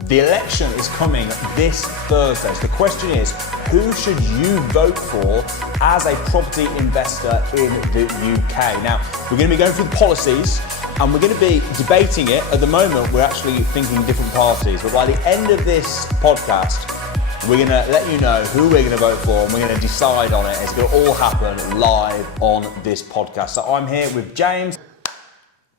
The election is coming this Thursday. So the question is, who should you vote for as a property investor in the UK? Now, we're going to be going through the policies and we're going to be debating it. At the moment, we're actually thinking different parties. But by the end of this podcast, we're going to let you know who we're going to vote for and we're going to decide on it. It's going to all happen live on this podcast. So I'm here with James.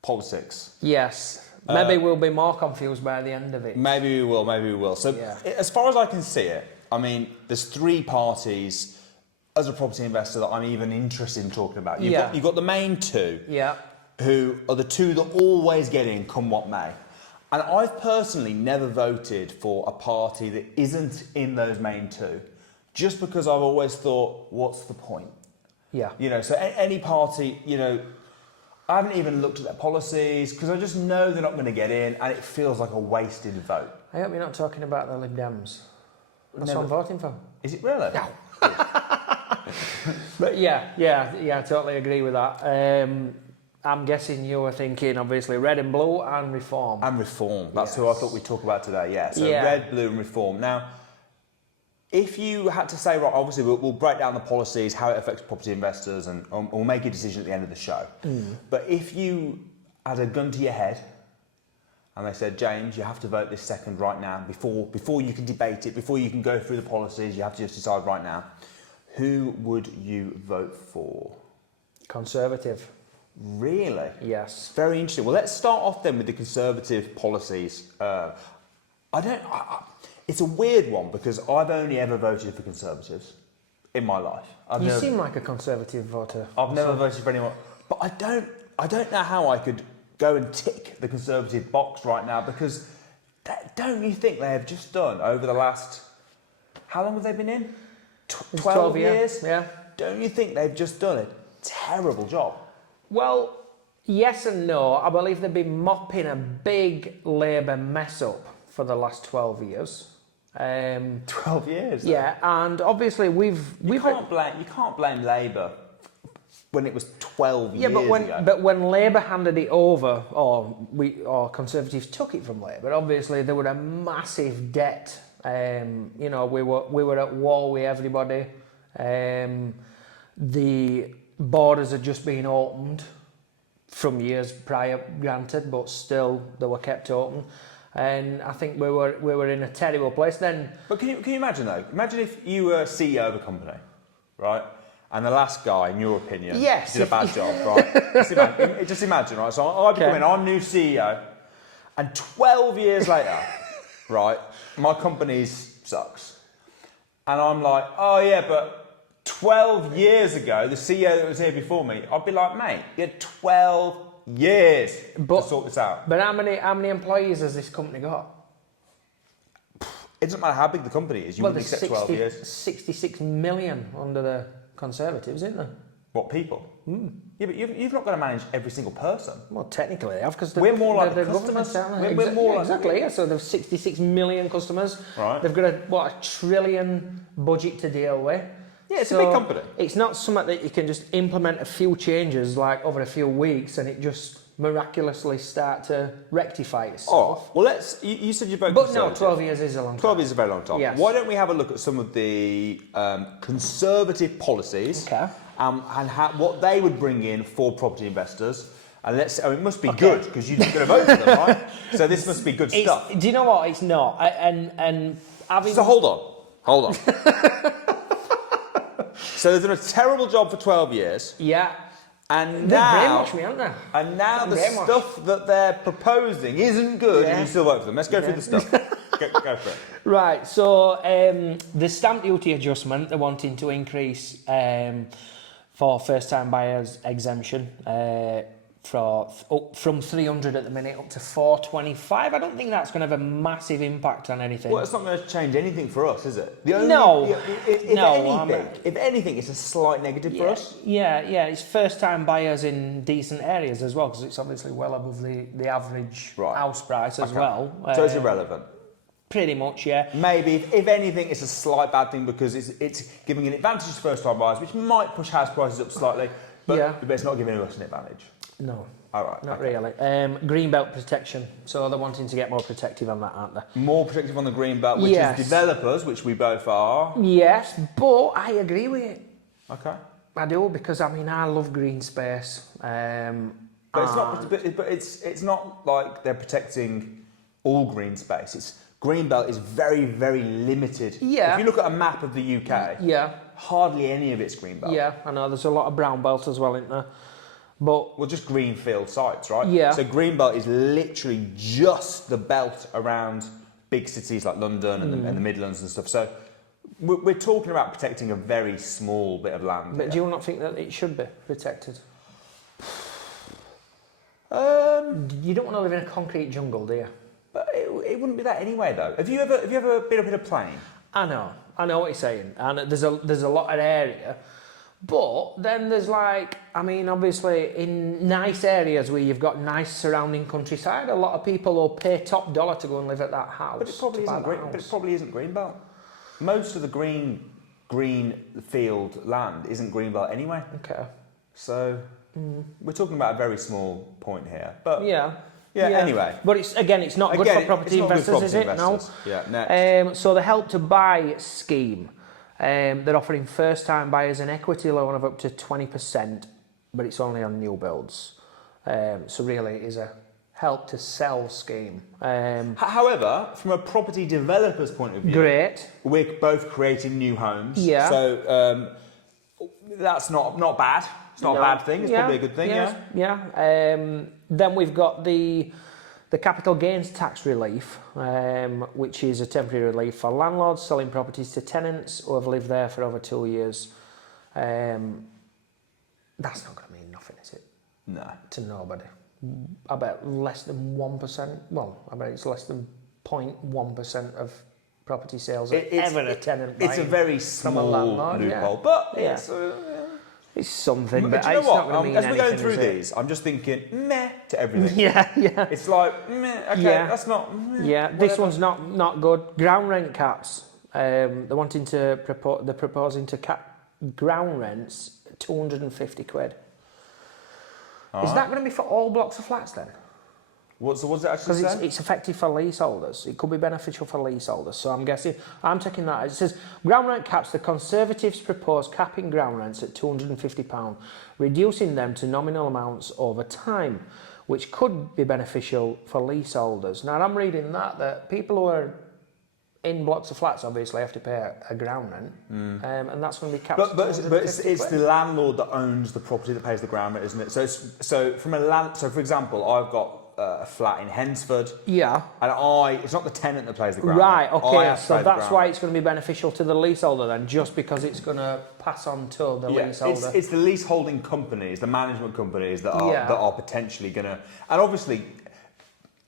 Politics. Yes. Maybe we'll be more confused by the end of it. Maybe we will. So as far as I can see it, I mean, there's three parties as a property investor that I'm even interested in talking about. You've got the main two, who are the two that always get in come what may. And I've personally never voted for a party that isn't in those main two, just because I've always thought, what's the point? Yeah. You know, so any party, you know, I haven't even looked at their policies because I just know they're not going to get in and it feels like a wasted vote. I hope you're not talking about the Lib Dems. That's what I'm voting for. Is it really? No. But I totally agree with that. I'm guessing you were thinking, obviously, red and blue and reform. And reform. That's who I thought we'd talk about today, yeah. So red, blue and reform. Now, if you had to say, right, obviously we'll break down the policies, how it affects property investors, and we'll make a decision at the end of the show. But if you had a gun to your head and they said, James, you have to vote this second right now, before you can debate it, before you can go through the policies, you have to just decide right now, who would you vote for? Conservative. Really? Yes. Very interesting. Well, let's start off then with the Conservative policies. It's a weird one because I've only ever voted for Conservatives in my life. You seem like a Conservative voter. I've never voted for anyone, but I don't know how I could go and tick the Conservative box right now because don't you think they have just done over the last, how long have they been in? 12 years? Yeah. Don't you think they've just done a terrible job? Well, yes and no. I believe they've been mopping a big Labour mess up for the last 12 years. 12 years? Though. Yeah, and obviously you can't blame Labour when it was 12 years ago. But when Labour handed it over, or Conservatives took it from Labour, obviously there were a massive debt. You know, we were at war with everybody. The borders had just been opened from years prior, granted, but still they were kept open. And I think we were in a terrible place then. But can you imagine though? Imagine if you were CEO of a company, right? And the last guy, in your opinion, did a bad job, right? Just imagine, right? So I become I'm new CEO, and 12 years later, right, my company sucks, and I'm like, oh yeah, but 12 years ago, the CEO that was here before me, I'd be like, mate, you had 12 years to sort this out. But how many employees has this company got? It doesn't matter how big the company is. You wouldn't accept 12 years. 66 million under the Conservatives, isn't there? What, people? Yeah, but you've not got to manage every single person. Well, technically they have, because we're more like the customers. We're more exactly. Yeah. So there's 66 million customers. Right. They've got a $1 trillion budget to deal with. Yeah, it's a big company. It's not something that you can just implement a few changes like over a few weeks and it just miraculously start to rectify itself. Oh, well, you said you both. But no, 12 years is a long time. 12 years is a very long time. Yes. Why don't we have a look at some of the Conservative policies and what they would bring in for property investors? And it must be good because you're going to vote for them, right? So this must be good stuff. Do you know what? It's not. So hold on. So they've done a terrible job for 12 years. Yeah. And they've now, brainwashed me, haven't they? And now the stuff that they're proposing isn't good, and you still vote for them. Let's go through the stuff. Go for it. Right. So the stamp duty adjustment, they're wanting to increase for first-time buyers exemption from 300 at the minute up to 425. I don't think that's going to have a massive impact on anything. Well, it's not going to change anything for us, is it? If anything, it's a slight negative for us. Yeah, it's first-time buyers in decent areas as well, because it's obviously well above the average house price as well. So it's irrelevant. Pretty much, yeah. Maybe, if anything, it's a slight bad thing because it's giving an advantage to first-time buyers, which might push house prices up slightly, but it's not giving us an advantage. No. All right. Not really. Greenbelt protection. So they're wanting to get more protective on that, aren't they? More protective on the greenbelt, which is developers, which we both are. Yes, but I agree with it. Okay. I do, because I mean, I love green space. But it's not. But it's not like they're protecting all green space. It's greenbelt is very, very limited. Yeah. If you look at a map of the UK, hardly any of it's greenbelt. Yeah, I know. There's a lot of brown belt as well, isn't there? But well, just greenfield sites, right? Yeah. So greenbelt is literally just the belt around big cities like London and the Midlands and stuff. So we're talking about protecting a very small bit of land. But do you not think that it should be protected? You don't want to live in a concrete jungle, do you? But it wouldn't be that anyway, though. Have you ever been up in a plane? I know what you're saying, and there's a lot of area. But then there's like, I mean, obviously in nice areas where you've got nice surrounding countryside, a lot of people will pay top dollar to go and live at that house. But it probably isn't greenbelt. Most of the green field land isn't greenbelt anyway. Okay. So we're talking about a very small point here. But yeah. Anyway. But it's not good for property investors, is it? No. Yeah. Next. So the Help to Buy scheme. They're offering first-time buyers an equity loan of up to 20%, but it's only on new builds. So really, it is a help to sell scheme. However, from a property developer's point of view, great. We're both creating new homes. Yeah. So that's not bad. It's not a bad thing. It's probably a good thing. Yeah. Then we've got the capital gains tax relief, which is a temporary relief for landlords selling properties to tenants who have lived there for over 2 years. That's not going to mean nothing, is it? No. To nobody. I bet less than 1%. Well, I bet it's less than 0.1% of property sales ever a tenant buying. It's a very small landlord, loophole, but it's something, but do you know it's what? not going to mean as we're going anything, through these, I'm just thinking meh to everything. Yeah. It's like meh. Okay, that's not. Meh, yeah, whatever. this one's not good. Ground rent caps. They're proposing to cap ground rents at 250 quid. Is that going to be for all blocks of flats then? What's it actually say? Because it's effective for leaseholders. It could be beneficial for leaseholders. So I'm guessing, I'm taking that. It says, ground rent caps, the Conservatives propose capping ground rents at £250, reducing them to nominal amounts over time, which could be beneficial for leaseholders. Now, I'm reading that people who are in blocks of flats obviously have to pay a ground rent, and that's going to be capped. But it's the landlord that owns the property that pays the ground rent, isn't it? So for example, I've got a flat in Hensford. Yeah. And it's not the tenant that pays the ground rent. Right. Okay. So that's why rent. it's going to be beneficial to the leaseholder then, just because it's going to pass on to the leaseholder. It's the leaseholding companies, the management companies that are potentially going to, and obviously.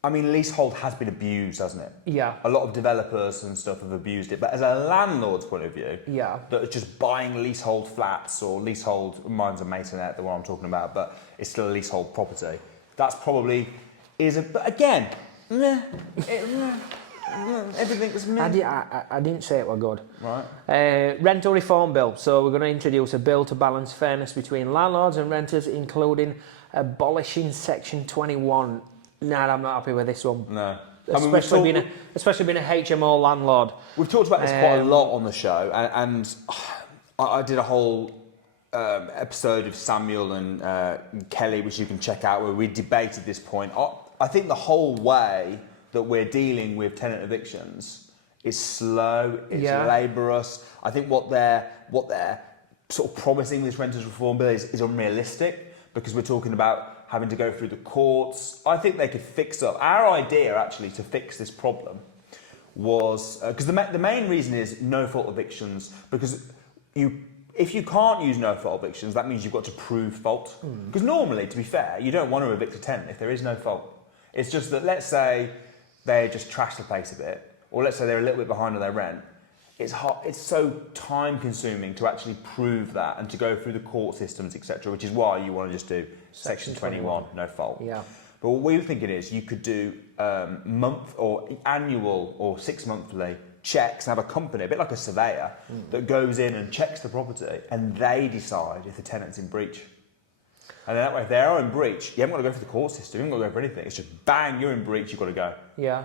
I mean, leasehold has been abused, hasn't it? Yeah. A lot of developers and stuff have abused it. But as a landlord's point of view, that are just buying leasehold flats or leasehold, mine's a masonette, the one I'm talking about, but it's still a leasehold property. That's probably but again, everything was meh. I didn't say it were good. Right. Rental reform bill. So we're going to introduce a bill to balance fairness between landlords and renters, including abolishing Section 21. Nah, I'm not happy with this one. No. Especially being a HMO landlord. We've talked about this quite a lot on the show, and I did a whole episode of Samuel and Kelly, which you can check out, where we debated this point. I think the whole way that we're dealing with tenant evictions is slow, it's laborious. I think what they're sort of promising with this renters reform bill is unrealistic, because we're talking about having to go through the courts. I think they could fix up. Our idea, actually, to fix this problem was... Because the main reason is no-fault evictions, because if you can't use no-fault evictions, that means you've got to prove fault. Because normally, to be fair, you don't want to evict a tenant if there is no fault. It's just that, let's say, they just trash the place a bit, or let's say they're a little bit behind on their rent. It's so time-consuming to actually prove that and to go through the court systems, etc., which is why you want to just do Section 21, no fault. Yeah. But what we were thinking is you could do month or annual or 6 monthly checks and have a company, a bit like a surveyor, that goes in and checks the property, and they decide if the tenant's in breach. And then that way, if they are in breach, you haven't got to go through the court system, you haven't got to go for anything. It's just bang, you're in breach, you've got to go. Yeah.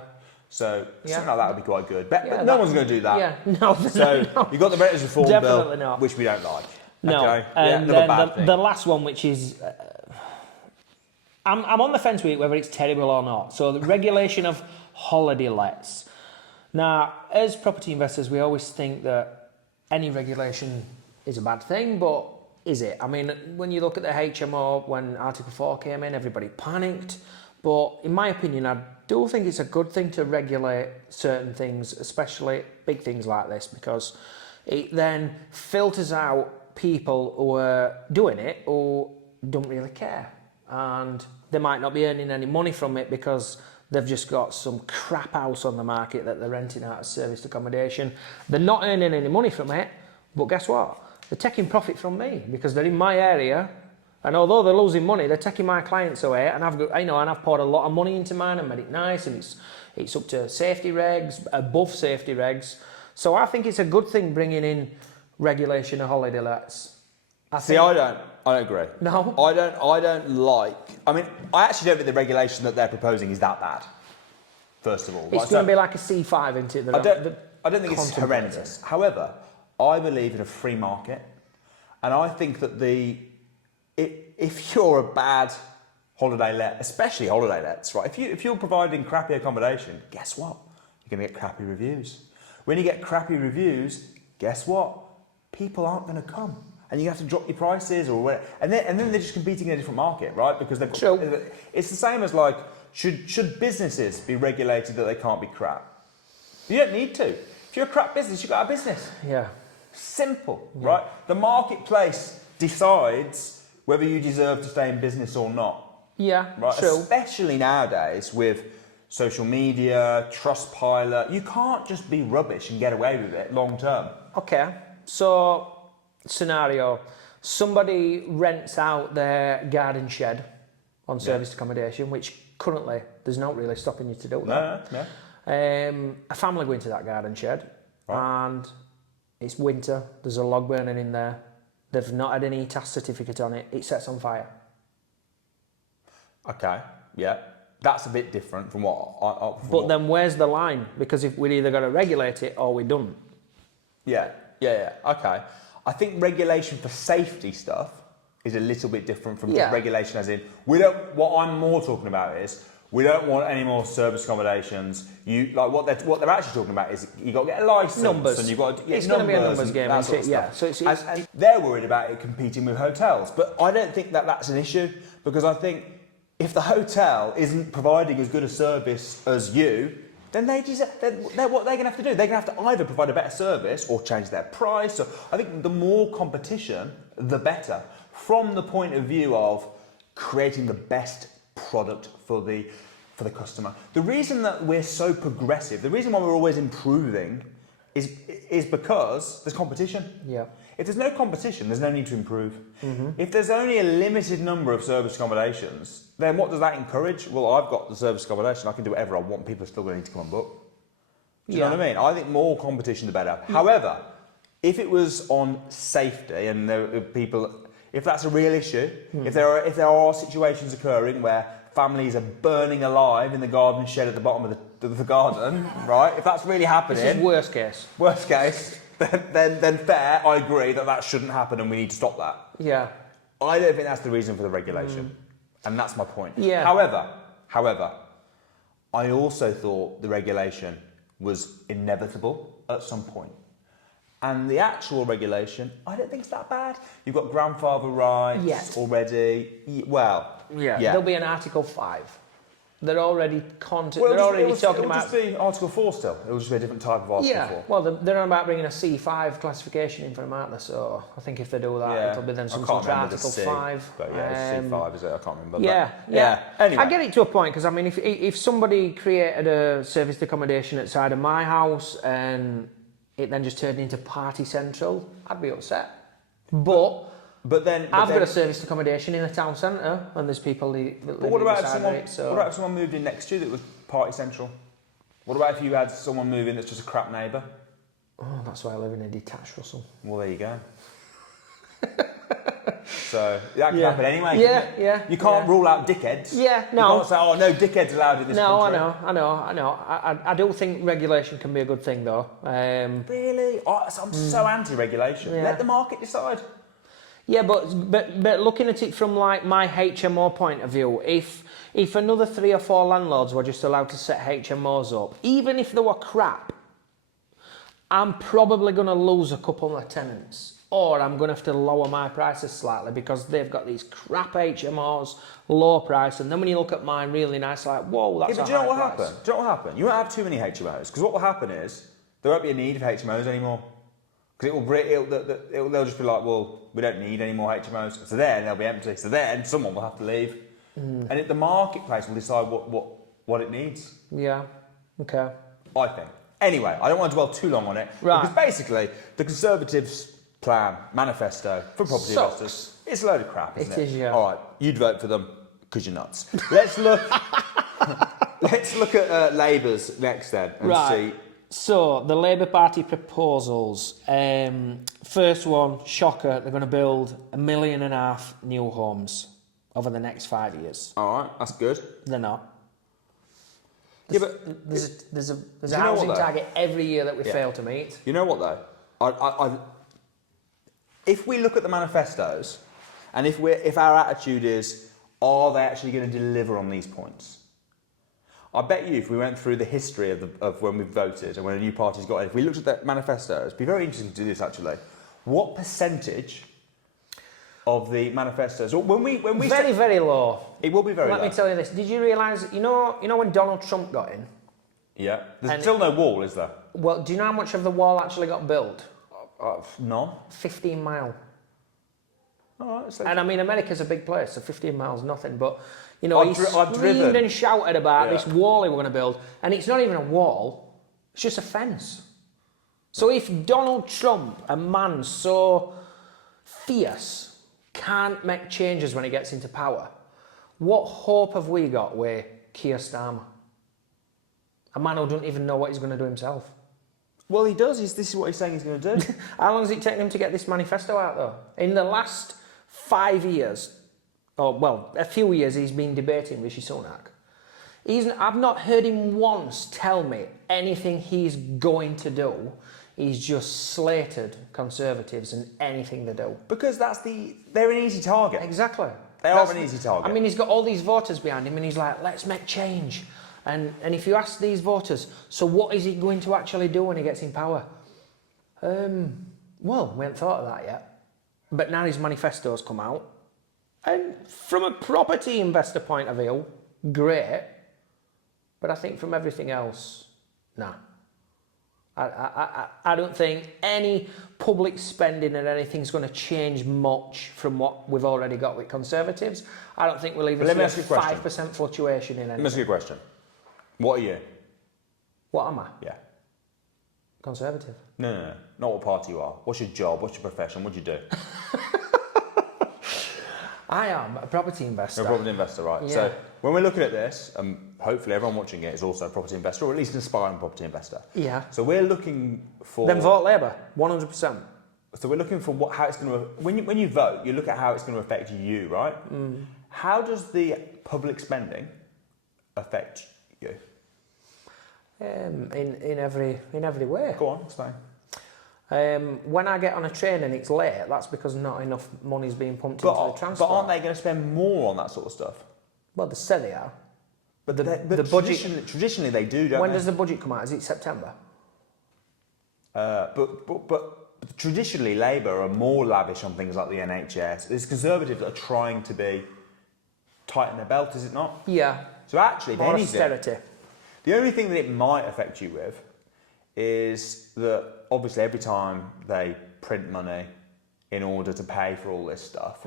So something like that would be quite good. But Yeah, no one's going to do that. Yeah, no. So you've got the Renters Reform Definitely Bill, not. which we don't like. No. Okay? And another then bad thing. the last one, which is... I'm on the fence with it, whether it's terrible or not. So the regulation of holiday lets. Now, as property investors, we always think that any regulation is a bad thing, but is it? I mean, when you look at the HMO, when Article 4 came in, everybody panicked. But in my opinion, I do think it's a good thing to regulate certain things, especially big things like this, because it then filters out people who are doing it who don't really care. And they might not be earning any money from it because they've just got some crap house on the market that they're renting out as serviced accommodation. They're not earning any money from it, but guess what? They're taking profit from me because they're in my area, and although they're losing money, they're taking my clients away. And I've poured a lot of money into mine and made it nice, and it's up to safety regs, above safety regs. So I think it's a good thing bringing in regulation of holiday lets. I don't agree. No? I don't like... I mean, I actually don't think the regulation that they're proposing is that bad, first of all. It's going to be like a C5, isn't it? I don't think it's horrendous. However, I believe in a free market, and I think that if you're a bad holiday let, especially holiday lets, right? If you're providing crappy accommodation, guess what? You're going to get crappy reviews. When you get crappy reviews, guess what? People aren't going to come. And you have to drop your prices or whatever. And then they're just competing in a different market, right? Because they've got, it's the same as like, should businesses be regulated that they can't be crap? You don't need to. If you're a crap business, you've got a business. Yeah. Simple, right? The marketplace decides whether you deserve to stay in business or not. Yeah, right? true. Especially nowadays with social media, Trustpilot. You can't just be rubbish and get away with it long term. Okay, so... scenario, somebody rents out their garden shed on serviced accommodation, which currently there's not really stopping you to do that. No. A family go into that garden shed, and it's winter, there's a log burning in there, they've not had any ETAS certificate on it, it sets on fire. Okay, yeah. That's a bit different from what But then where's the line? Because if we're either going to regulate it or we don't. Yeah, okay. I think regulation for safety stuff is a little bit different from just regulation as in, what I'm more talking about is, we don't want any more service accommodations. What they're actually talking about is you got to get a license. Numbers. And you've got to, it's going to be a numbers game, isn't it? Yeah. So and they're worried about it competing with hotels. But I don't think that that's an issue, because I think if the hotel isn't providing as good a service as you, then what they're going to have to do, they're going to have to either provide a better service or change their price. So I think the more competition, the better, from the point of view of creating the best product for the customer. The reason that we're so progressive, the reason why we're always improving is because there's competition. Yeah. If there's no competition, there's no need to improve. Mm-hmm. If there's only a limited number of service accommodations, then what does that encourage? Well, I've got the service accommodation, I can do whatever I want, people are still going to need to come and book. Do you know what I mean? I think more competition, the better. Yeah. However, if it was on safety and if that's a real issue, if there are situations occurring where families are burning alive in the garden shed at the bottom of the garden, right? If that's really happening... This is worst case. Worst case, then fair, I agree that shouldn't happen and we need to stop that. Yeah. I don't think that's the reason for the regulation. And that's my point. Yeah. However, I also thought the regulation was inevitable at some point. And the actual regulation, I don't think it's that bad. You've got grandfather rights already. Well, yeah. There'll be an Article 5. They're already talking about... It will just be Article 4 still. It will just be a different type of Article 4. Well, they're on about bringing a C5 classification in for them, aren't they? So I think if they do that, it'll be then some sort of Article 5. But C5 is it? I can't remember. Yeah. Anyway. I get it to a point, because I mean, if somebody created a serviced accommodation outside of my house and it then just turned into Party Central, I'd be upset. But then I've got a serviced accommodation in the town centre, and there's people that live what about beside it. What about if someone moved in next to you that was Party Central? What about if you had someone move in that's just a crap neighbour? Oh, that's why I live in a detached, Russell. Well, there you go. So that can Yeah. happen anyway. Yeah, couldn't it? yeah, You can't yeah. rule out dickheads. Yeah, no. You can't say, oh, no dickheads allowed in this country. I know. I do think regulation can be a good thing, though. Really? I'm so anti-regulation. Yeah. Let the market decide. Yeah, but looking at it from like my HMO point of view, if another 3 or 4 landlords were just allowed to set HMOs up, even if they were crap, I'm probably going to lose a couple of tenants, or I'm going to have to lower my prices slightly because they've got these crap HMOs, low price, and then when you look at mine, really nice, like, whoa, that's Yeah, but a do you know high what price. happened? Do you know what happened? You won't have too many HMOs, because what will happen is there won't be a need for HMOs anymore. Because they'll just be like, well, we don't need any more HMOs. So then they'll be empty. So then someone will have to leave. And the marketplace will decide what it needs. Yeah, okay. I think. Anyway, I don't want to dwell too long on it. Right. Because basically, the Conservatives' plan, manifesto for property Sucks. investors, it's a load of crap, isn't it? It is, yeah. All right, you'd vote for them because you're nuts. Let's look at Labour's next then and see. So, the Labour Party proposals. First one, shocker, they're going to build 1.5 million new homes over the next 5 years. All right, that's good. They're not. Yeah, but There's a you know what, housing though? target every year that we Yeah. fail to meet. You know what though? If we look at the manifestos, and if our attitude is, are they actually going to deliver on these points? I bet you if we went through the history of when we voted and when a new party's got in, if we looked at the manifestos, it'd be very interesting to do this actually. What percentage of the manifestos, or when we Very low. it will be very Let low. me tell you this. Did you realise, you know when Donald Trump got in? Yeah, there's And still no wall, is there? Well, do you know how much of the wall actually got built? None. 15 mile. All right, so And I mean, America's a big place, so 15 miles nothing. But you know, I've he driven. screamed and shouted about Yeah. this wall he were going to build, and it's not even a wall; it's just a fence. So if Donald Trump, a man so fierce, can't make changes when he gets into power, what hope have we got with Keir Starmer? A man who doesn't even know what he's going to do himself. well, he does. This is what he's saying he's going to do. How long has it taken him to get this manifesto out, though? In the last 5 years, or well, a few years, he's been debating Rishi Sunak. I've not heard him once tell me anything he's going to do. He's just slated Conservatives and anything they do. Because they're an easy target. Exactly. They are an easy target. I mean, he's got all these voters behind him, and he's like, let's make change. And if you ask these voters, so what is he going to actually do when he gets in power? Well, we haven't thought of that yet. But now his manifesto's come out. And from a property investor point of view, great. But I think from everything else, nah. I don't think any public spending and anything's going to change much from what we've already got with Conservatives. I don't think we'll even Let me see a ask you a question. 5% fluctuation in Let me ask anything. you a question. What are you? What am I? Yeah. Conservative. No. Not what party you are. What's your job? What's your profession? What do you do? I am a property investor. You're a property investor, right? Yeah. So when we're looking at this, hopefully everyone watching it is also a property investor, or at least an aspiring property investor. Yeah. So we're looking for. Then vote Labour, 100%. So we're looking for how it's going to. When you vote, you look at how it's going to affect you, right? How does the public spending affect you? In every way. Go on, explain. When I get on a train and it's late, that's because not enough money's being pumped into the transport. But aren't they going to spend more on that sort of stuff? Well, they say they are. But the budget. Traditionally they do, don't When they? does the budget come out? Is it September? But traditionally, Labour are more lavish on things like the NHS. There's Conservatives that are trying to be tighten their belt, is it not? Yeah. So actually, if More anything, austerity. the only thing that it might affect you with is that obviously every time they print money in order to pay for all this stuff,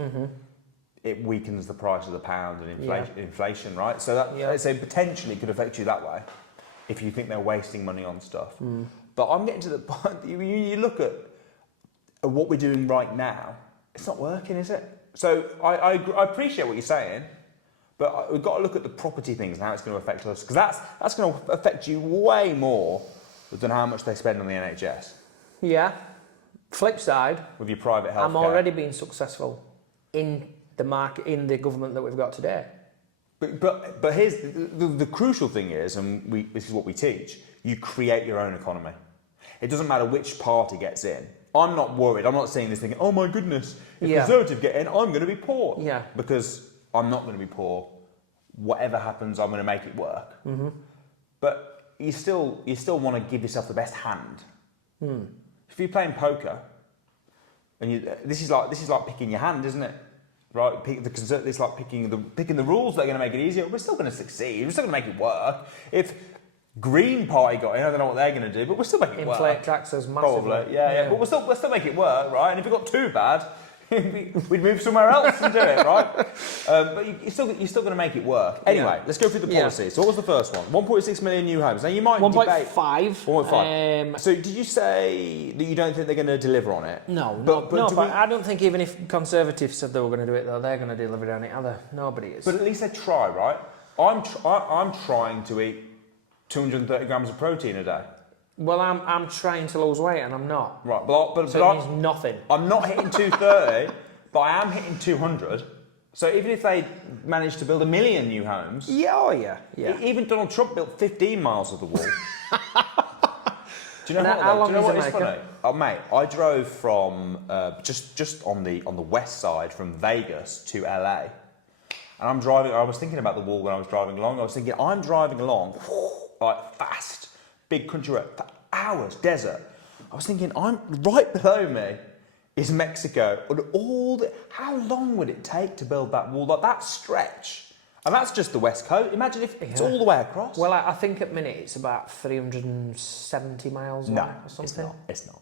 it weakens the price of the pound and inflation, right? So that so potentially could affect you that way if you think they're wasting money on stuff. But I'm getting to the point. You look at what we're doing right now. It's not working, is it? So I appreciate what you're saying, but we've got to look at the property things and how it's going to affect us, because that's going to affect you way more than how much they spend on the NHS. Yeah. Flip side, With your private health I'm already being successful in the market, in the government that we've got today. But here's the crucial thing is, and this is what we teach, you create your own economy. It doesn't matter which party gets in. I'm not worried. I'm not saying this thinking, oh my goodness, if Conservative get in, I'm going to be poor. Yeah. Because I'm not going to be poor. Whatever happens, I'm going to make it work. Mm-hmm. But you still want to give yourself the best hand. If you're playing poker, and this is like picking your hand, isn't it? Right? It's like picking the rules that are going to make it easier. We're still going to succeed. We're still going to make it work. If Green Party got in, I don't know what they're going to do, but we'll still make it work. Inflate taxes massively. Probably, yeah. But we'll still make it work, right? And if it got too bad, we'd move somewhere else and do it, right? But you're still going to make it work. Anyway, let's go through the policies. So what was the first one? 1.6 million new homes. Now you might 1.5. 1.5. So did you say that you don't think they're going to deliver on it? No, but I don't think even if Conservatives said they were going to do it, though, they're going to deliver on it either. Nobody is. But at least they try, right? I'm trying to eat 230 grams of protein a day. Well, I'm trying to lose weight and I'm not. Right, but so it means nothing. I'm not hitting 230, but I am hitting 200. So even if they manage to build 1 million new homes, yeah. Even Donald Trump built 15 miles of the wall. Do you know what is funny? Oh, mate, I drove from just on the west side from Vegas to LA, and I'm driving. I was thinking about the wall when I was driving along. I was thinking, I'm driving along like fast. Big country road for hours, desert. I was thinking, I'm right below me is Mexico, and how long would it take to build that wall? Like that stretch, and that's just the west coast. Imagine if it's all the way across. Well, I think at minute it's about 370 miles away or something. It's not.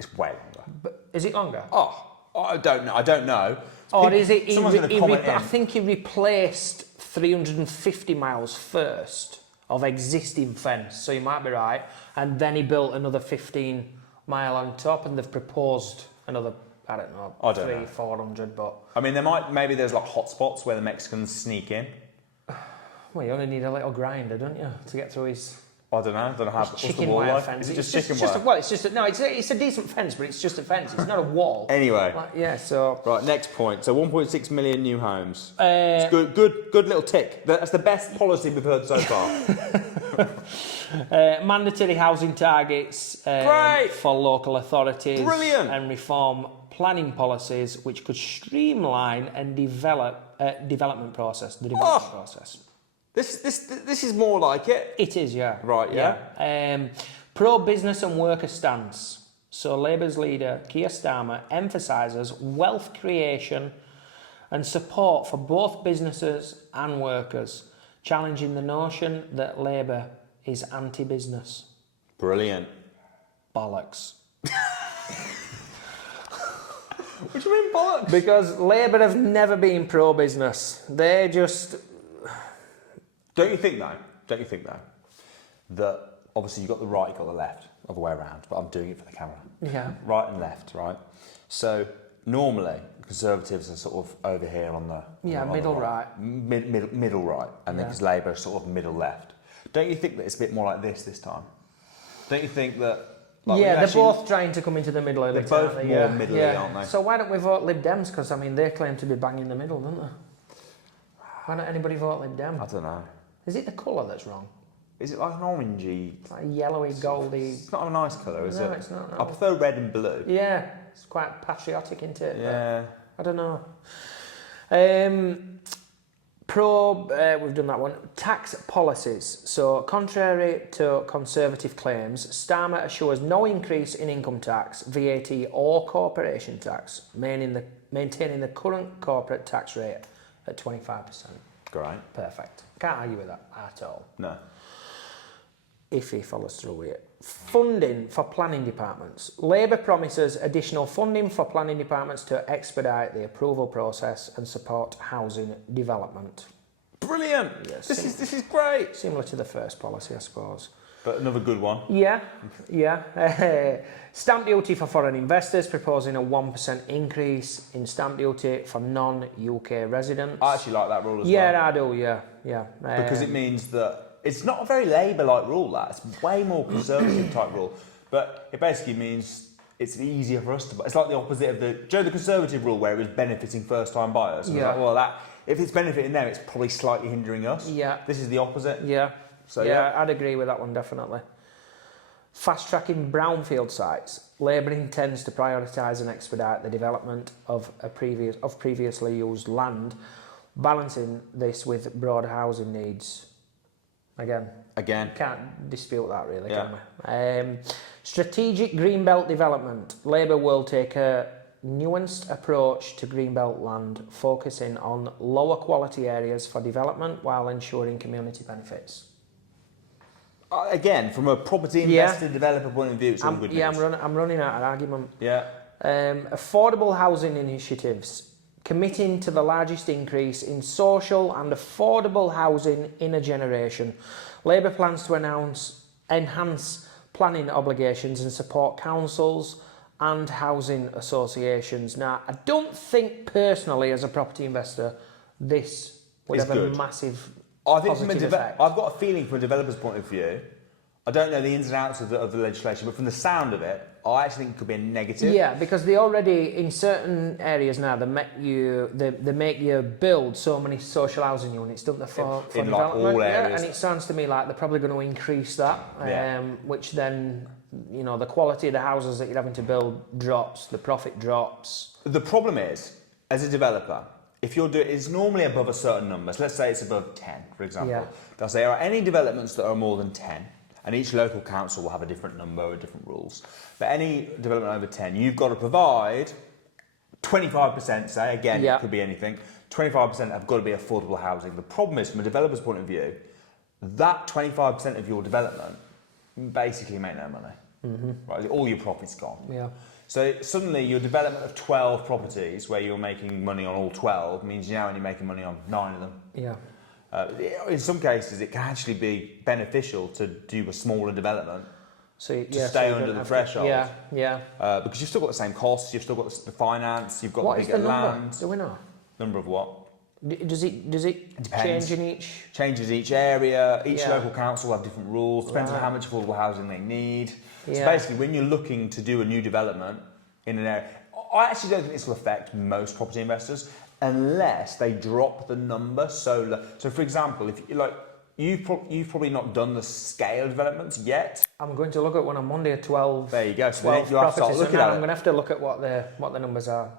It's way longer. But is it longer? Oh, I don't know. Or is it? I think he replaced 350 miles first of existing fence, so you might be right, and then he built another 15 mile on top, and they've proposed another, I don't know, 400, but... I mean, maybe there's like hot spots where the Mexicans sneak in. Well, you only need a little grinder, don't you, to get through his... I don't know how... chicken wire fence. Is it just chicken wire? It's a decent fence, but it's just a fence, it's not a wall. Anyway. So... Right, next point. So 1.6 million new homes. It's good little tick. That's the best policy we've heard so far. Mandatory housing targets for local authorities. Brilliant. And reform planning policies which could streamline and develop development process. This is more like it. It is, yeah. Right, yeah. Pro-business and worker stance. So Labour's leader, Keir Starmer, emphasises wealth creation and support for both businesses and workers, challenging the notion that Labour is anti-business. Brilliant. Bollocks. What do you mean bollocks? Because Labour have never been pro-business. They just... Don't you think though, that obviously you've got the right, you've got the left, other way around, but I'm doing it for the camera. Yeah. Right and left, right? So normally Conservatives are sort of over here on the middle right. Middle right, and then because Labour are sort of middle left. Don't you think that it's a bit more like this time? Don't you think that? Like, they're both trying to come into the middle. They're both more middly, aren't they? So why don't we vote Lib Dems? Because I mean, they claim to be bang in the middle, don't they? Why don't anybody vote Lib Dem? I don't know. Is it the colour that's wrong? Is it like an orangey? It's like a yellowy, goldy... It's not a nice colour, is it? No, it's not. No. I prefer red and blue. Yeah, it's quite patriotic, isn't it? Yeah. But I don't know. We've done that one. Tax policies. So, contrary to Conservative claims, Starmer assures no increase in income tax, VAT or corporation tax, maintaining the current corporate tax rate at 25%. Great. Perfect. Can't argue with that at all. No. If he follows through with it. Funding for planning departments. Labour promises additional funding for planning departments to expedite the approval process and support housing development. Brilliant. Yes, this is great. Similar to the first policy, I suppose. But another good one. Yeah. Stamp duty for foreign investors, proposing a 1% increase in stamp duty for non-UK residents. I actually like that rule as well. Yeah, I do, yeah. Because it means that it's not a very Labour-like rule, that. It's way more Conservative type rule. But it basically means it's easier for us to buy. It's like the opposite of the Conservative rule where it was benefiting first-time buyers. And Yeah. like, well, if it's benefiting them, it's probably slightly hindering us. Yeah. This is the opposite. Yeah. So I'd agree with that one, definitely. Fast-tracking brownfield sites. Labour intends to prioritise and expedite the development of previously used land, balancing this with broader housing needs. Again. Can't dispute that, really, can we? Strategic Greenbelt development. Labour will take a nuanced approach to Greenbelt land, focusing on lower quality areas for development while ensuring community benefits. Again, from a property investor developer point of view, it's all good news. I'm running out of argument. Yeah. Affordable housing initiatives. Committing to the largest increase in social and affordable housing in a generation. Labour plans to enhance planning obligations and support councils and housing associations. Now, I don't think personally, as a property investor, this would have a massive positive effect. I've got a feeling from a developer's point of view, I don't know the ins and outs of the legislation, but from the sound of it, I actually think it could be a negative. Yeah, because they already, in certain areas now, they make you build so many social housing units, don't they, for in development? Like all areas. Yeah, and it sounds to me like they're probably going to increase that, which then, the quality of the houses that you're having to build drops, the profit drops. The problem is, as a developer, if you're doing, it's normally above a certain number. So let's say it's above 10, for example. Yeah. They'll say, all right, any developments that are more than 10, and each local council will have a different number or different rules. But any development over 10, you've got to provide 25%, say, again, it could be anything, 25% have got to be affordable housing. The problem is, from a developer's point of view, that 25% of your development basically make no money. Mm-hmm. Right? All your profit's gone. Yeah. So suddenly your development of 12 properties where you're making money on all 12 means you're now only making money on 9 of them. Yeah. In some cases, it can actually be beneficial to do a smaller development to stay under the threshold. Because you've still got the same costs, you've still got the finance, you've got the bigger land. Do we know? Number of what? Does it change in each? Changes each area. Each local council will have different rules. Depends on how much affordable housing they need. Yeah. So basically, when you're looking to do a new development in an area, I actually don't think this will affect most property investors unless they drop the number so low. So, for example, if you've probably not done the scale developments yet. I'm going to look at one on Monday at 12. There you go. So then you have to start looking at it. I'm going to have to look at what the numbers are.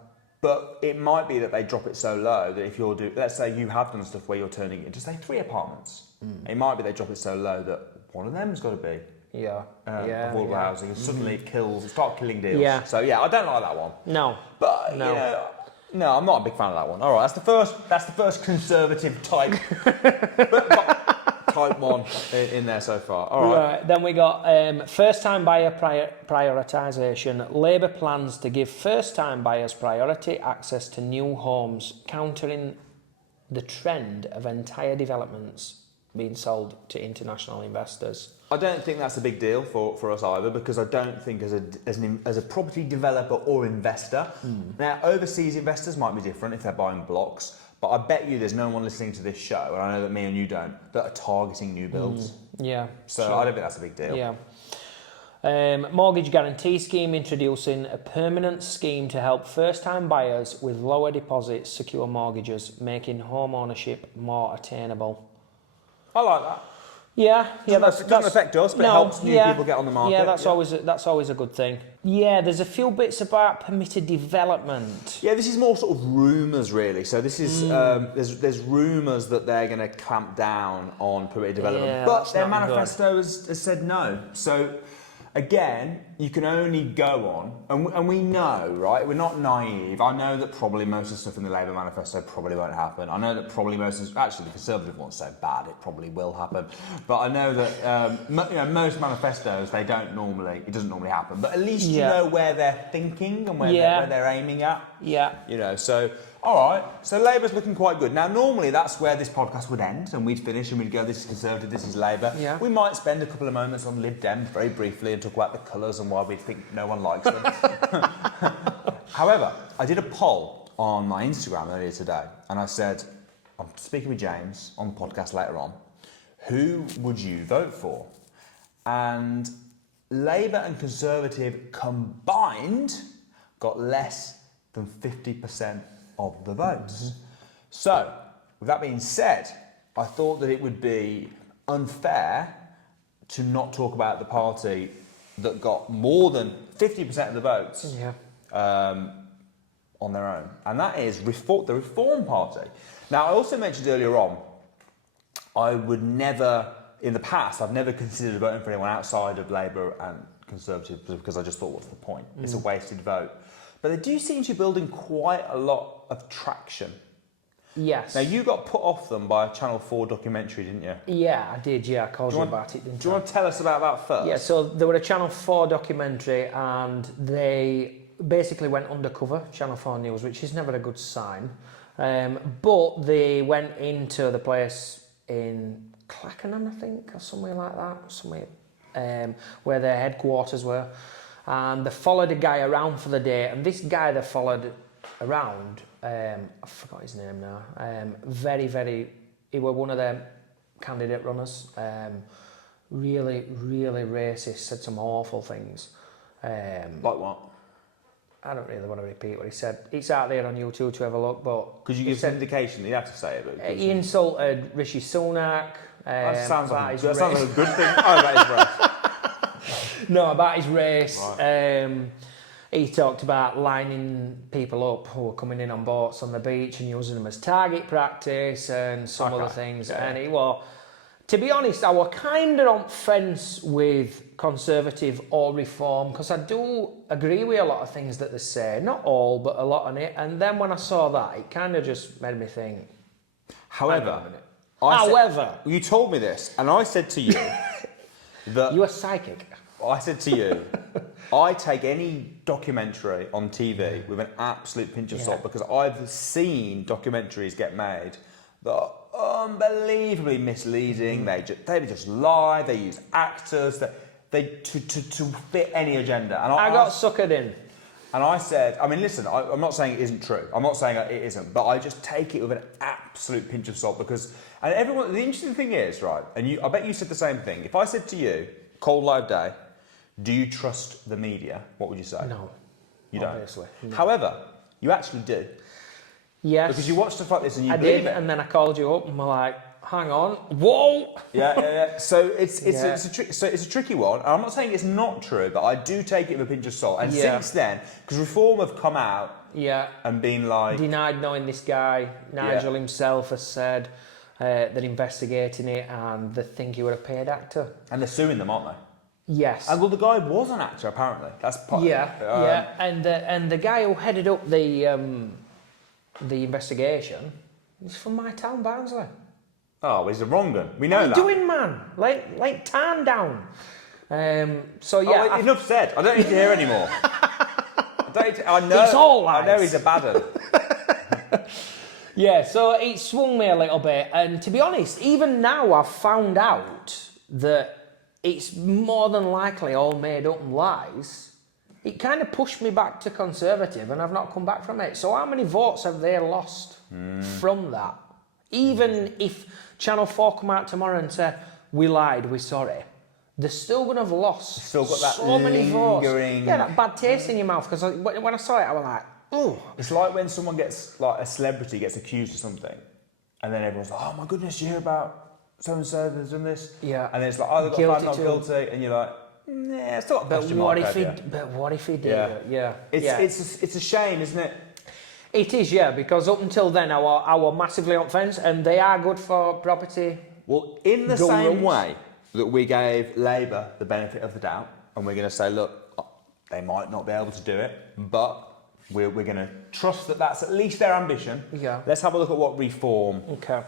But it might be that they drop it so low that if you're let's say you have done stuff where you're turning it into, say, 3 apartments. It might be they drop it so low that one of them's got to be affordable housing. And suddenly it starts killing deals. Yeah. So I don't like that one. No. But no, I'm not a big fan of that one. All right, that's the first conservative type, type one in there so far. All right. Then we got first-time buyer prioritisation. Labour plans to give first-time buyers priority access to new homes, countering the trend of entire developments being sold to international investors. I don't think that's a big deal for us either, because I don't think as a property developer or investor, now overseas investors might be different if they're buying blocks, but I bet you there's no one listening to this show, and I know that me and you don't, that are targeting new builds. Yeah. So I don't think that's a big deal. Yeah. Mortgage guarantee scheme introducing a permanent scheme to help first-time buyers with lower deposits secure mortgages, making home ownership more attainable. I like that. Yeah, It doesn't affect us, but it helps new people get on the market. Yeah, that's always a good thing. Yeah, there's a few bits about permitted development. Yeah, this is more sort of rumours, really. So this is there's rumours that they're going to clamp down on permitted development, but their manifesto has said no. So again, you can only go on, and we know, right? We're not naive. I know that probably most of the stuff in the Labour manifesto probably won't happen. I know that probably actually the Conservative one's so bad it probably will happen. But I know that most manifestos it doesn't normally happen. But at least you know where they're thinking and where they're aiming at. Yeah. So. All right, so Labour's looking quite good. Now, normally that's where this podcast would end, and we'd finish and we'd go, this is Conservative, this is Labour. Yeah. We might spend a couple of moments on Lib Dem very briefly and talk about the colours and why we think no one likes them. However, I did a poll on my Instagram earlier today, and I said, I'm speaking with James on the podcast later on, who would you vote for? And Labour and Conservative combined got less than 50% of the votes. So, with that being said, I thought that it would be unfair to not talk about the party that got more than 50% of the votes on their own, and that is the Reform Party. Now, I also mentioned earlier on, I would never, in the past, I've never considered voting for anyone outside of Labour and Conservative because I just thought, what's the point? It's a wasted vote. But they do seem to be building quite a lot of traction. Yes. Now, you got put off them by a Channel 4 documentary, didn't you? Yeah, I did, yeah. I called you about it, didn't I? Do you want to tell us about that first? Yeah, so there were a Channel 4 documentary and they basically went undercover, Channel 4 News, which is never a good sign. But they went into the place in Clackenham, I think, or somewhere like that, where their headquarters were. And they followed a guy around for the day, and this guy they followed around, I forgot his name now, he was one of their candidate runners, really racist, said some awful things. Like what? I don't really want to repeat what he said. It's out there on YouTube to have a look, but... Could you give some indication? You have to say it. But he insulted Rishi Sunak. That sounds like a good thing. Oh, about his race. No, about his race. Right. He talked about lining people up who were coming in on boats on the beach and using them as target practice and some other things. Yeah. And it was... To be honest, I was kind of on fence with Conservative or Reform because I do agree with a lot of things that they say. Not all, but a lot on it. And then when I saw that, it kind of just made me think. However, you told me this, and I said to you that... You are psychic. I said to you, I take any documentary on TV with an absolute pinch of salt because I've seen documentaries get made that are unbelievably misleading. They just lie. They use actors to fit any agenda. And I got suckered in. And I said, I mean, listen, I'm not saying it isn't true. I'm not saying it isn't, but I just take it with an absolute pinch of salt because, and everyone, the interesting thing is, right, and I bet you said the same thing. If I said to you, cold live day, do you trust the media? What would you say? No. You don't? Obviously. No. However, you actually do. Yes. Because you watch stuff like this and you I believe did, it. And then I called you up and we're like, hang on, whoa! Yeah. So it's a tricky one. And I'm not saying it's not true, but I do take it with a pinch of salt. And since then, because Reform have come out and been like... Denied knowing this guy. Nigel himself has said they're investigating it and they think he was a paid actor. And they're suing them, aren't they? Yes. And well, the guy was an actor, apparently. That's part of it. And the guy who headed up the investigation is from my town, Barnsley. Oh, he's a wrong one. We know that. What are you doing, man? Like turn down. Enough said. I don't need to hear anymore. I know. It's all lies. I know he's a bad one. Yeah, so it swung me a little bit. And to be honest, even now I've found out that it's more than likely all made up lies. It kind of pushed me back to Conservative and I've not come back from it. So how many votes have they lost from that? Even if Channel 4 come out tomorrow and say, we lied, we're sorry, they're still going to have lost still got that so many votes. lingering... Yeah, that bad taste in your mouth. Because when I saw it, I was like, oh. It's like when someone gets, like a celebrity gets accused of something and then everyone's like, oh my goodness, you hear about so-and-so that's done this? Yeah. And then it's like, oh, they've got found not guilty. And you're like, yeah, it's still got a question mark over you. But what if he did? Yeah. It's a shame, isn't it? It is, yeah, because up until then I was massively on fence and they are good for property. Well, in the same way that we gave Labour the benefit of the doubt and we're going to say, look, they might not be able to do it, but we're going to trust that that's at least their ambition. Yeah. Let's have a look at what Reform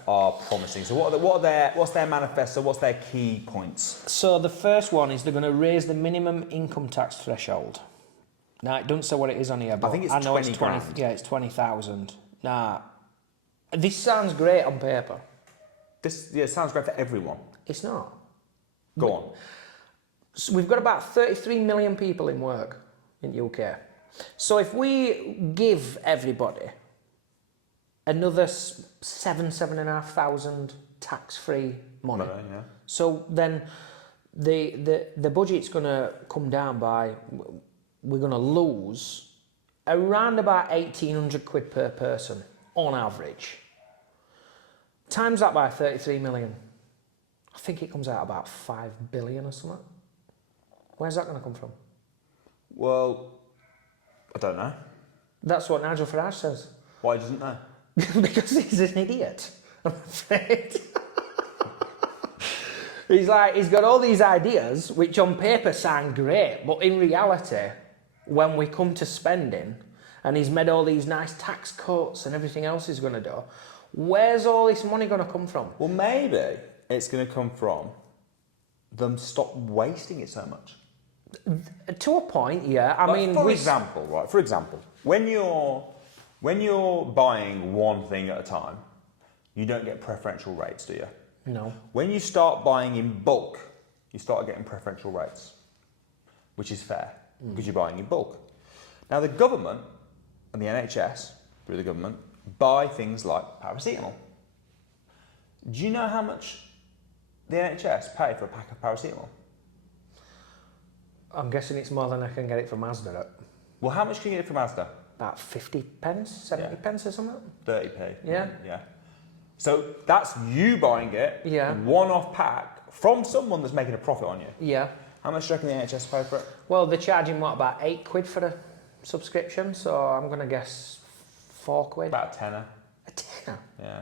are promising. So what's their manifesto? What's their key points? So the first one is they're going to raise the minimum income tax threshold. Now, it doesn't say what it is on here, but I think it's 20 grand. Yeah, it's 20,000. Now, this sounds great on paper. This sounds great for everyone. It's not. Go on. So we've got about 33 million people in work in the UK. So if we give everybody another 7,500 tax-free money, so then the budget's going to come down by, we're going to lose around about 1,800 quid per person on average. Times that by 33 million. I think it comes out about 5 billion or something. Where's that going to come from? Well, I don't know. That's what Nigel Farage says. Why he doesn't know? Because he's an idiot, I'm afraid. He's got all these ideas, which on paper sound great, but in reality, when we come to spending, and he's made all these nice tax cuts and everything else he's going to do, where's all this money going to come from? Well, maybe it's going to come from them stop wasting it so much. To a point, yeah. I mean, for example, when you're buying one thing at a time, you don't get preferential rates, do you? No. When you start buying in bulk, you start getting preferential rates, which is fair because you're buying in bulk. Now, the government and the NHS, through the government, buy things like paracetamol. Do you know how much the NHS pay for a pack of paracetamol? I'm guessing it's more than I can get it from Asda. Well, how much can you get from Asda? About 50 pence, 70 pence or something? 30p. Yeah. Yeah. So that's you buying it, one-off pack, from someone that's making a profit on you. Yeah. How much do you reckon the NHS pay for it? Well, they're charging, about 8 quid for the subscription, so I'm going to guess 4 quid. About a tenner. A tenner? Yeah.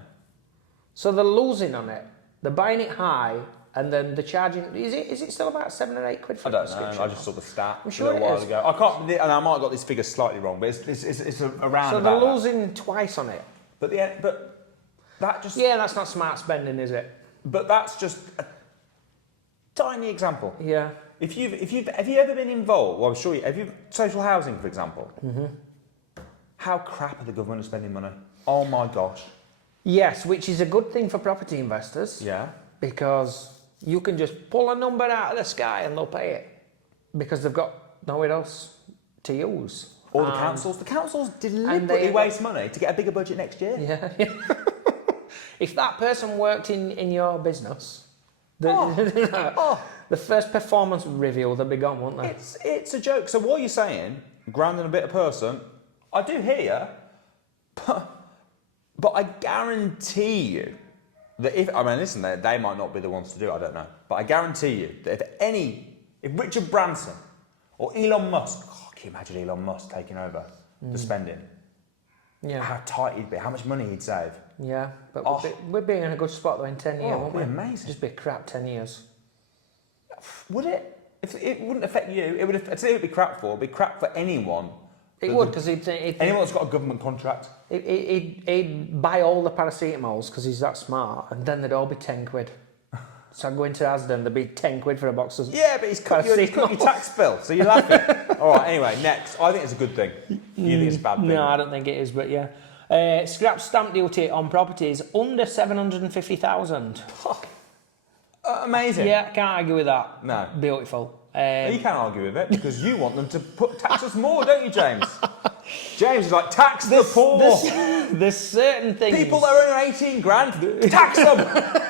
So they're losing on it. They're buying it high, and then they're charging. Is it still about 7 or 8 quid for I don't subscription? know. I just saw the stat I'm sure a little while is. ago. I can't, and I might have got this figure slightly wrong, but it's around. So about they're losing twice on it. But that just That's not smart spending, is it? But that's just a tiny example. Yeah. Have you ever been involved? Well, I'm sure social housing, for example. Mm-hmm. How crap are the government at spending money? Oh my gosh. Yes, which is a good thing for property investors. Yeah. Because you can just pull a number out of the sky and they'll pay it. Because they've got nowhere else to use. Or the councils. The councils deliberately waste money to get a bigger budget next year. Yeah. If that person worked in your business, the first performance review, they'd be gone, wouldn't they? It's a joke. So what you're saying, grounding a bit of person, I do hear you, but I guarantee you that listen, they might not be the ones to do it, I don't know, but I guarantee you that if Richard Branson or Elon Musk, can you imagine Elon Musk taking over the spending? Yeah. How tight he'd be, how much money he'd save. Yeah, but we'd be in a good spot though in 10 years, wouldn't we? Amazing. Just be crap 10 years. Would it? If it wouldn't affect you, I'd say it would be crap for. It'd be crap for anyone. It would, because anyone that's got a government contract. He'd buy all the paracetamols because he's that smart, and then they'd all be 10 quid. So I'd go into Asda and there'd be 10 quid for a box of Yeah, but he's cut your tax bill, so you're laughing. All right, anyway, next. I think it's a good thing. You think it's a bad thing? No, I don't think it is, but yeah. Scrap stamp duty on properties under 750,000. Amazing. Yeah, can't argue with that. No. Beautiful. You can't argue with it because you want them to tax us more, don't you, James? James is like, tax the poor. There's certain things. People that are earning 18 grand, tax them.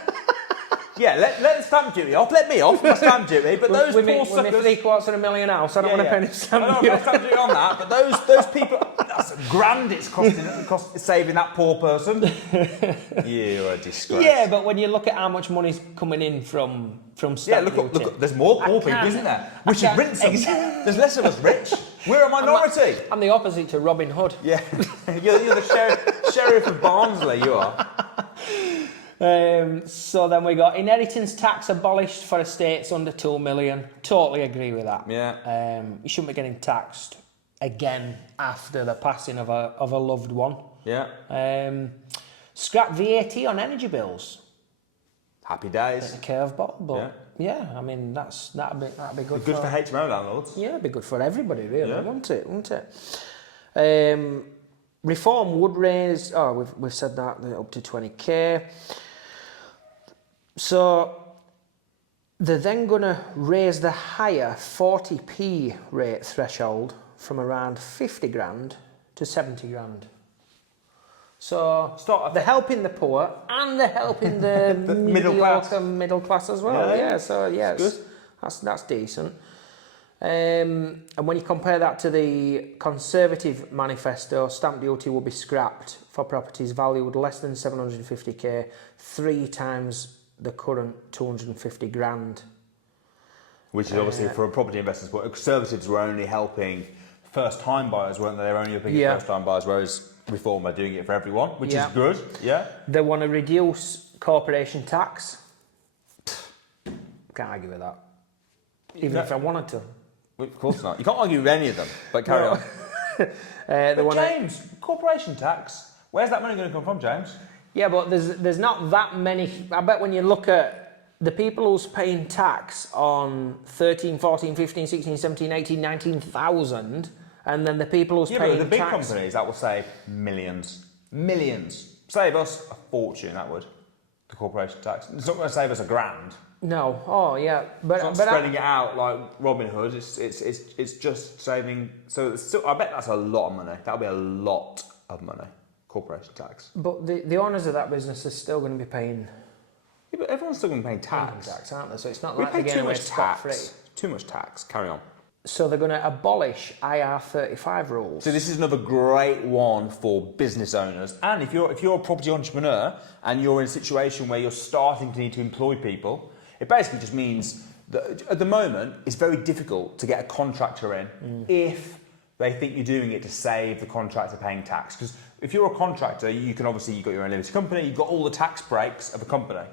Yeah, let the stamp duty off. Let me off my stamp duty. But those poor suckers. With me $750,000 house, I don't want to pay any stamp duty. I don't want to pay stamp duty on that. But those people, that's a grand it's costing, saving that poor person. You're a disgrace. Yeah, but when you look at how much money's coming in from stamp duty. Look, there's more poor people, isn't there? We should rinse them. There's less of us rich. We're a minority. I'm the opposite to Robin Hood. Yeah, you're the sheriff of Barnsley, you are. So then we got inheritance tax abolished for estates under 2 million. Totally agree with that. Yeah. You shouldn't be getting taxed again after the passing of a loved one. Yeah. Scrap VAT on energy bills. Happy days. Bit of curveball, but yeah, I mean that'd be good. Good for HMO landlords. Yeah, it'd be good for everybody, really, wouldn't it? Reform would raise. Oh, we've said that up to 20k. So they're then going to raise the higher 40p rate threshold from around 50 grand to 70 grand. So they're helping the poor and they're helping the middle class as well. Yeah, so yeah, good. That's decent. And when you compare that to the Conservative manifesto, stamp duty will be scrapped for properties valued less than 750k, 3 times the current 250 grand. Which is obviously for a property investors, but Conservatives were only helping first-time buyers, weren't they? They were only helping first-time buyers, whereas Reform are doing it for everyone, which is good. Yeah. They want to reduce corporation tax. Can't argue with that. Even if I wanted to. Of course not. You can't argue with any of them, but carry on. James, corporation tax, where's that money going to come from, James? Yeah, but there's not that many. I bet when you look at the people who's paying tax on 13, 14, 15, 16, 17, 18, 19,000, and then the people who's paying tax... Yeah, but the big companies, that will save millions. Millions. Save us a fortune, that would. The corporation tax. It's not going to save us $1,000. No. Oh, yeah. But, it's not spreading it out like Robin Hood. It's just saving... So I bet that's a lot of money. That'll be a lot of money. Corporation tax. But the owners of that business are still going to be paying... Yeah, but everyone's still going to be paying tax, aren't they? So it's not like they're getting away scot-free. Too much tax. Carry on. So they're going to abolish IR35 rules. So this is another great one for business owners. And if you're a property entrepreneur and you're in a situation where you're starting to need to employ people, it basically just means that at the moment it's very difficult to get a contractor in if they think you're doing it to save the contractor paying tax. Because if you're a contractor, you've got your own limited company, you've got all the tax breaks of a company.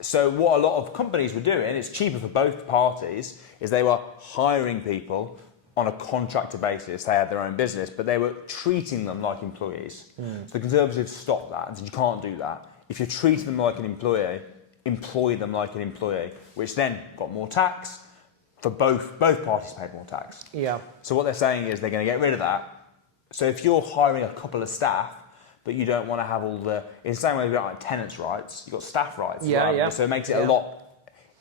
So what a lot of companies were doing, it's cheaper for both parties, is they were hiring people on a contractor basis. They had their own business, but they were treating them like employees. So the Conservatives stopped that and said you can't do that. If you're treating them like an employee, employ them like an employee, which then got more tax. For both parties paid more tax. Yeah. So what they're saying is they're going to get rid of that. So if you're hiring a couple of staff, but you don't want to have all the... In the same way you've got like tenants' rights, you've got staff rights. Yeah. So it makes it a lot...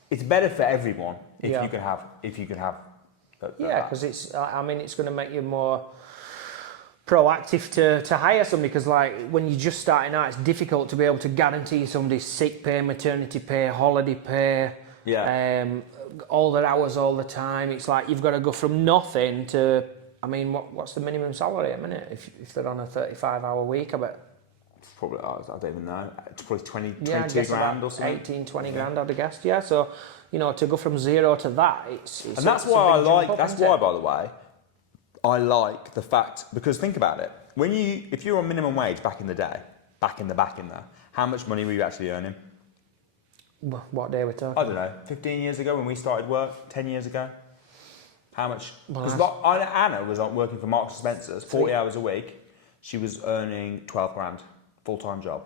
It's better for everyone if you can have... Yeah, because it's going to make you more proactive to hire somebody, because like when you're just starting out, it's difficult to be able to guarantee somebody's sick pay, maternity pay, holiday pay, all their hours all the time. It's like you've got to go from nothing to... I mean, what's the minimum salary at a minute if they're on a 35-hour week? I bet. Probably, I don't even know. It's probably 22 grand or something. 18, 20 grand, I'd have guessed. Yeah, so to go from zero to that, it's and that's why that's why, by the way, I like the fact, because think about it. If you're on minimum wage back in the day, back in there, how much money were you actually earning? What day we're talking? I don't know. 15 years ago when we started work, 10 years ago. How much? Because Anna was working for Marks and Spencer's 40 hours a week. She was earning 12 grand, full-time job.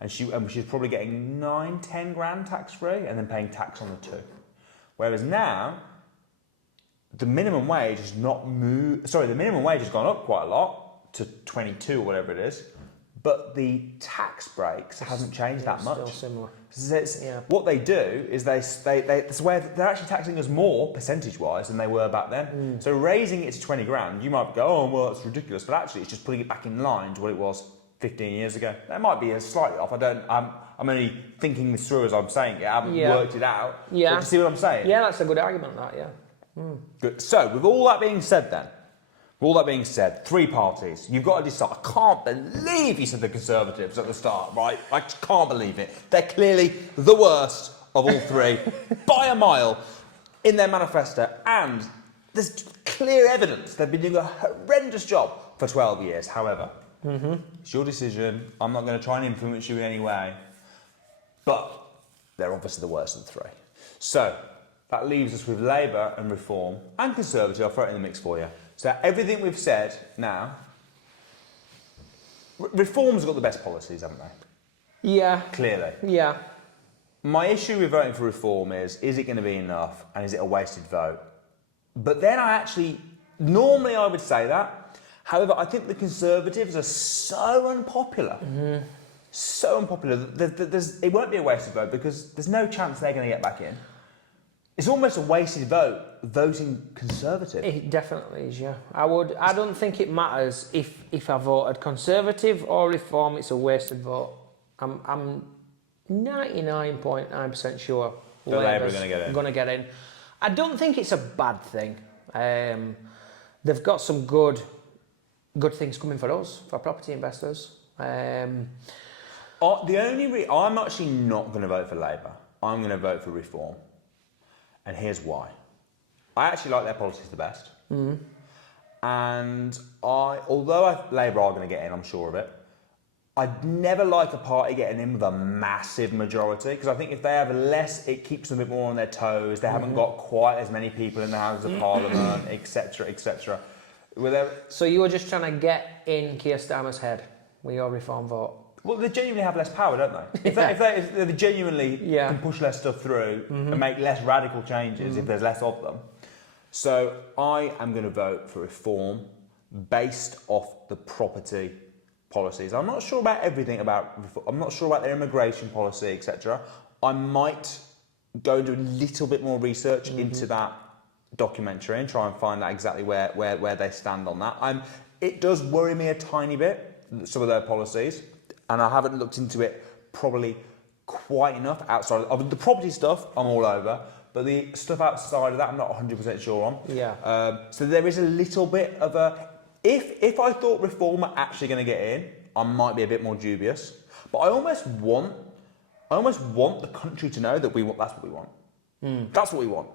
And she was probably getting 9, 10 grand tax-free and then paying tax on the 2. Whereas now, the minimum wage has not moved. Sorry, the minimum wage has gone up quite a lot to 22 or whatever it is. But the tax breaks hasn't changed that much. Still similar. What they do is that's where they're actually taxing us more percentage-wise than they were back then. So raising it to 20 grand, you might go, oh well, that's ridiculous, but actually it's just putting it back in line to what it was 15 years ago. That might be slightly off. I'm only thinking this through as I'm saying it. I haven't worked it out. Yeah. But you see what I'm saying? Yeah, that's a good argument. Good. So with all that being said, then. With all that being said, 3 parties. You've got to decide. I can't believe you said the Conservatives at the start, right? I just can't believe it. They're clearly the worst of all 3 by a mile in their manifesto, and there's clear evidence they've been doing a horrendous job for 12 years. However, it's your decision. I'm not going to try and influence you in any way, but they're obviously the worst of the 3. So that leaves us with Labour and Reform and Conservative. I'll throw it in the mix for you. So everything we've said now, Reform's got the best policies, haven't they? Yeah. Clearly. Yeah. My issue with voting for Reform is it going to be enough and is it a wasted vote? But then normally I would say that. However, I think the Conservatives are so unpopular. So unpopular. It won't be a wasted vote because there's no chance they're going to get back in. It's almost a wasted vote voting Conservative. It definitely is, yeah. I don't think it matters if I voted Conservative or Reform. It's a wasted vote. I'm 99.9% sure Labour are going to get in. I don't think it's a bad thing. They've got some good things coming for us, for property investors. I'm actually not going to vote for Labour. I'm going to vote for Reform. And here's why. I actually like their policies the best. Mm. And although Labour are going to get in, I'm sure of it, I'd never like a party getting in with a massive majority, because I think if they have less, it keeps them a bit more on their toes. They haven't got quite as many people in the Houses of Parliament, etc., etc. So you were just trying to get in Keir Starmer's head with your Reform vote? Well, they genuinely have less power, don't they? If they genuinely can push less stuff through and make less radical changes if there's less of them. So I am going to vote for Reform based off the property policies. I'm not sure about everything about Reform. I'm not sure about their immigration policy, etc. I might go and do a little bit more research into that documentary and try and find out exactly where they stand on that. It does worry me a tiny bit, some of their policies, and I haven't looked into it probably quite enough outside of the property stuff. I'm all over, but the stuff outside of that, I'm not 100% sure on. Yeah. So there is a little bit of a. If I thought Reform are actually going to get in, I might be a bit more dubious. But I almost want the country to know that that's what we want. That's what we want.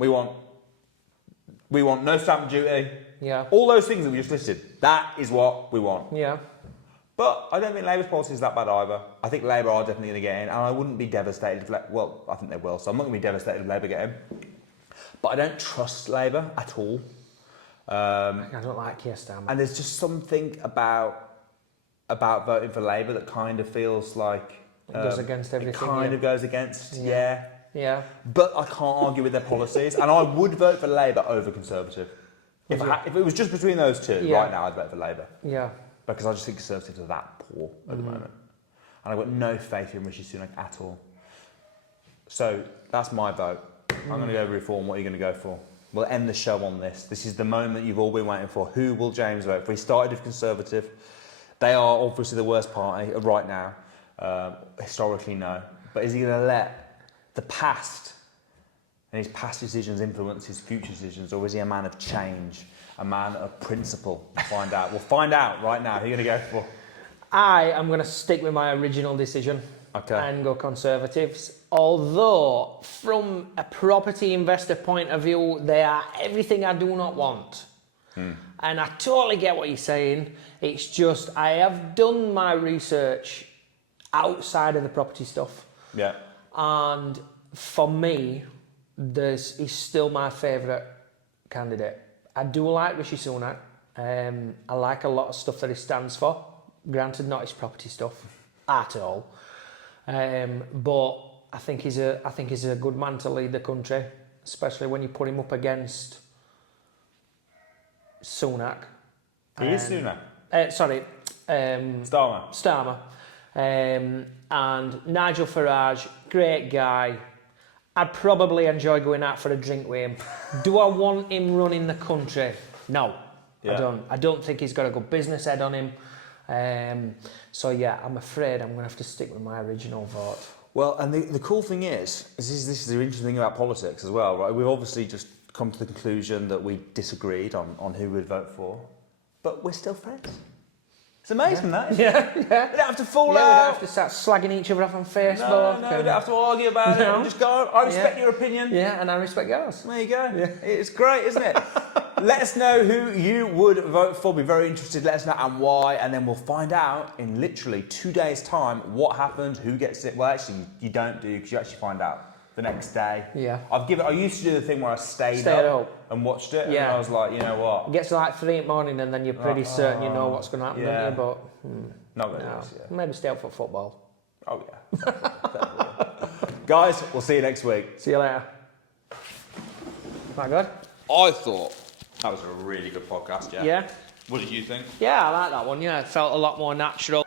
We want no stamp duty. Yeah. All those things that we just listed. That is what we want. Yeah. But I don't think Labour's policy is that bad either. I think Labour are definitely going to get in, and I wouldn't be devastated if, well, I think they will, so I'm not going to be devastated if Labour get in. But I don't trust Labour at all. I don't like Keir Starmer. And there's just something about voting for Labour that kind of feels like... It goes against everything. It kind of goes against, yeah. But I can't argue with their policies, and I would vote for Labour over Conservative. If it was just between those two, right now I'd vote for Labour. Yeah. Because I just think Conservatives are that poor at the moment. And I've got no faith in Rishi Sunak at all. So that's my vote. I'm going to go Reform. What are you going to go for? We'll end the show on this. This is the moment you've all been waiting for. Who will James vote for? He started with Conservative. They are obviously the worst party right now. Historically, no. But is he going to let the past and his past decisions influence his future decisions, or is he a man of change, a man of principle? We'll find out. We'll find out right now. Who are you going to go for? I am going to stick with my original decision and go Conservatives. Although, from a property investor point of view, they are everything I do not want. And I totally get what you're saying. It's just, I have done my research outside of the property stuff. Yeah. And for me, he's still my favourite candidate. I do like Rishi Sunak. I like a lot of stuff that he stands for. Granted, not his property stuff at all. But I think he's a good man to lead the country, especially when you put him up against Sunak. He is Sunak. Starmer. And Nigel Farage, great guy. I'd probably enjoy going out for a drink with him. Do I want him running the country? No, I don't. I don't think he's got a good business head on him. So yeah, I'm afraid I'm going to have to stick with my original vote. Well, and the cool thing is this is the interesting thing about politics as well, right? We've obviously just come to the conclusion that we disagreed on who we'd vote for, but we're still friends. It's amazing, that, isn't it? We don't have to fall out. We don't have to start slagging each other off on Facebook. No, we don't have to argue about it. We just go, I respect your opinion. Yeah, and I respect yours. There you go. Yeah. It's great, isn't it? Let us know who you would vote for. Be very interested. Let us know and why, and then we'll find out in literally 2 days' time what happened, who gets it. Well, actually, you don't do, because you actually find out the next day. Yeah. I used to do the thing where I stayed up and watched it, and I was like, you know what? It gets to like 3 in the morning, and then you're pretty certain you know what's going to happen, don't you? But not really. No. Maybe stay up for football. Oh yeah. Guys, we'll see you next week. See you later. That good? I thought that was a really good podcast. Yeah. Yeah. What did you think? Yeah, I like that one. Yeah, it felt a lot more natural.